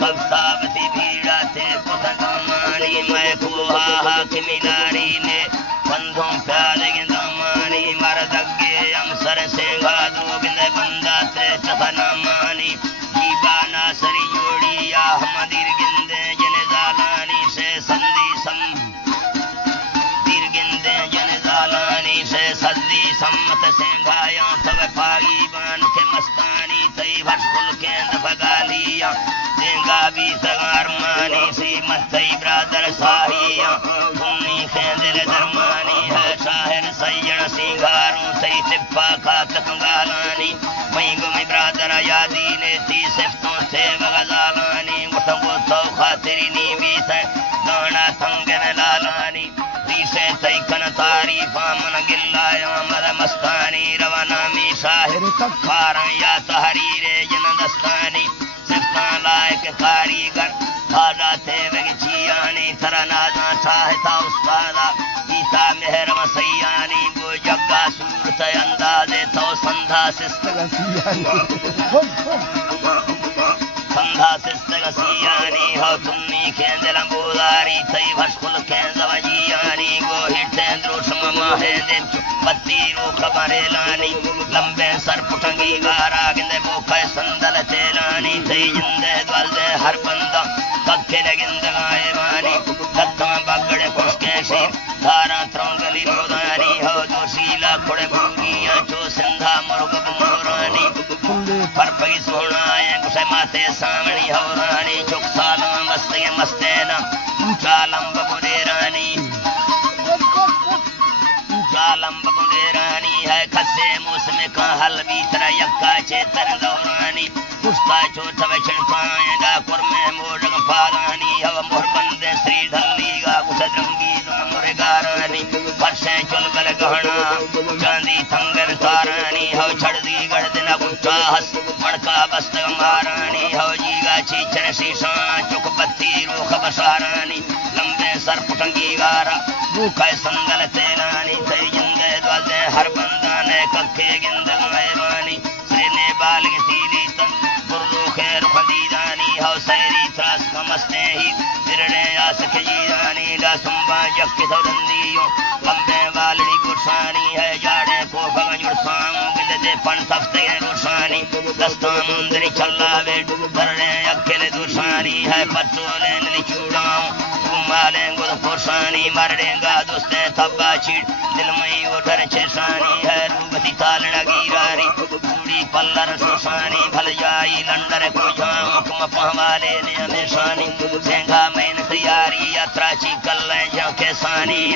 کفتابتی بھیڑا تھے کتنانی میں کوہا حاکمی لاری نے بندھوں پیادے گندامانی مردگے امسر سینگا دو گندے بندہ تے چفنامانی جیبانا سری جوڑی یا احمدیر گندے جن زالانی سے سندی سم دیر گندے جن زالانی سے سندی سمت سینگایا تب پاگی بان کے مستانی تی بھشکل کیند بگالیا دینگا بھی سگار مانی سی متی برادر ساہیا دھنی خیندل درمانی ہے شاہر سیجن سنگاروں تی ٹپا کا تکنگالانی میں گمی برادر یادی نے تی سفتوں تھے بغزالانی گٹھو تو خاطری نیوی سے گانا تنگن لالانی ریسے تی کن تاریفا من گلایا مد مستانی روانامی شاہر ککھارن یا تحریر جندستانی سفتان لائق کاریگر خاجہ تھے وگچیانی ترنازاں چاہتا استادا عیسیٰ مہر مسیانی وہ جگہ صورت اندازے تو سندھا سستگسیانی ہو تمی کھیندل بوداری تی بھشکل کھیند وجیانی گو ہٹیں دروشم ماہیندن بتی روخ بریلانی لمبے سر پٹنگی گارا گندے بوکھے سندل تیلانی تی جندے دوالدے ہر بندہ ککھے لگند گائے مانی کتاں بگڑے کشکے شیر دھارا ترونگلی بودانی ہو جو شیلا کھڑے بھونگیاں چو سندھا مرگ بمورانی پر پگی سونا ہے کسے ماتے سامنی ہو رانی چک سالاں مستگے مستینا اونچا لمب بڑے رانی اونچا لمب بڑے رانی ہے کھسے موسم کا حل بیتر یکا چیتر دورانی کشتا چوٹھ وچن پائیں ڈاکر میں موڑگ پالانی ہو مہر بندے سری ڈھلی گا کچھ درنگی دمر گارانی پرشیں چلگل گہنا چاندی تھنگن تارانی ہو چھڑ دی گردن گھٹا ہس مڑکا بستگ مارانی ہو جیگا چیچن شیشان چک بتی روخ بشارانی لمبے سر پٹنگی گارا بوکھے سنگل تیلانی تی جندے دوالدے ہر بندانے ککھے گند غیبانی سرینے بالگ تیلی تن برلو خیر خدیدانی ہو سیری تراس کمستے ہی درڑے آسک جیدانی لا سنبا جکی سورندیوں لمبے والڑی گرسانی ہے جاڑے کو بگن جرسان گندے دے پن تفتے روشانی دستان مندری چلا ویڈ درڑے اکھل دوشانی ہے پچولے نلی چوڑاؤں مالیں گل پوشانی مردیں گا دوستے تھبا چیڑ دل میں اٹھر چیشانی ہے روبتی تالڑا گیراری پوڑی پلر سوشانی بھل جائی لنڈر کو جاؤں کم پہوالے نے ہمیشانی سینگا میں تیاری یاترا چی کلیں جاں کے سانی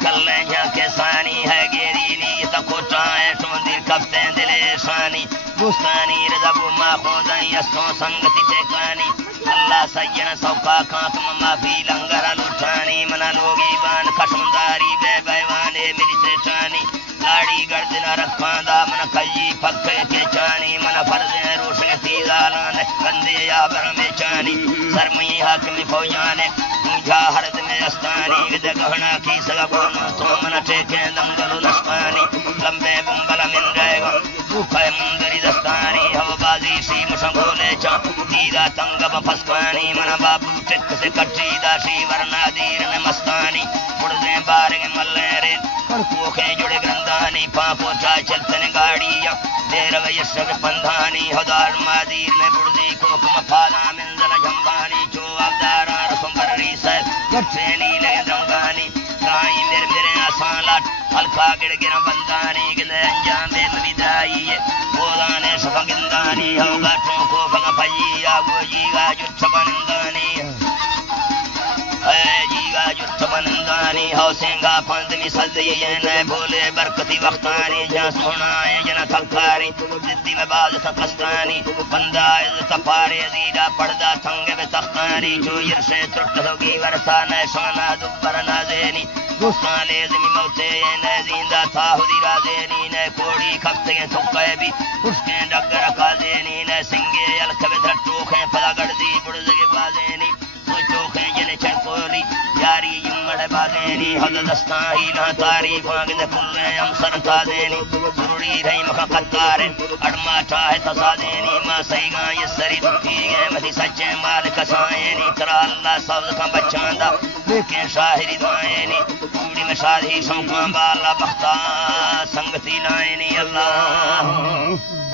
کلیں جاں کے سانی ہے گیری نیت کوٹائیں شوندیر کفتیں دلے شانی دوستانی رضبو ما خودائیں یستوں سنگتی ٹیکانی اللہ سجن سوکا کانتم مافی لنگر لوٹانی منا لوگی بان کشمداری بے بیوانے میری تریشانی لاڑی گردن رکھان دا من کجی پکے کے چانی من فرزیں روشے تیزالان گندے یابر میں چانی سرمی حاکمی فوجانے مجھا حرد میں استانی ود گہنا کی سگا بونو تو من ٹیکیں دنگل نشپانی لمبے بمبل من رہے گا بھوکھے مندری دستانی ہو بازی سی مشنگولے چاں تیزا تنگب پسکانی من بابو ٹک سے کٹی داشی ورنا دیرن مستانی پڑزیں بارگ ملے کوکھیں جڑے گرندانی پاپو چا چلتن گاڑیاں دیر ویشک پندھانی ہدار مادیر میں بڑدی کوکم پھالا منزل جھمبانی چو عبدارا رسم برری سید گٹھینی لگے درنگانی گائیں میرے آسان لاٹ ہلکا گڑ گرہ بندانی گلے انجام بے مبیدائی بودانے شفگندانی ہو گاٹوں کو فگا پھئی آگو جیگا جٹھ بندانی جیگا جٹھ بندانی ہو سینگا پندنی سلدی یہ بھولے برکتی وقتانی جہاں سونائے جنہ تھکاری زدی میں باز تکستانی بندہ عزت پارے زیدہ پردہ تھنگے میں تختانی جو یرشے ترٹ ہوگی ورسا نیشانا دبر نازینی دوستان لیزمی موتے یہ زندہ تھا ہدی رازینی نے کوڑی کھپتے تھکے بھی خشکیں ڈگر کازینی نے سنگے یلکھ دھٹوکیں پدا گڑدی بڑزگی بازینی چوکھیں جنے چنکولی یاری یمڑ بازینی ہو خود دستان ہی نہ تعریف آگے کلے ہم سر تا دینی ضروری رہی مکہ قطار اڑما چاہے تسا دینی ماں سیگاں یہ سری دکھی گئے مدی سچے مالک سائنی ترا اللہ سبز کا بچان دا لیکن شاہری دائنی چوڑی میں شادی سمکان بالا بختہ سنگتی لائنی اللہ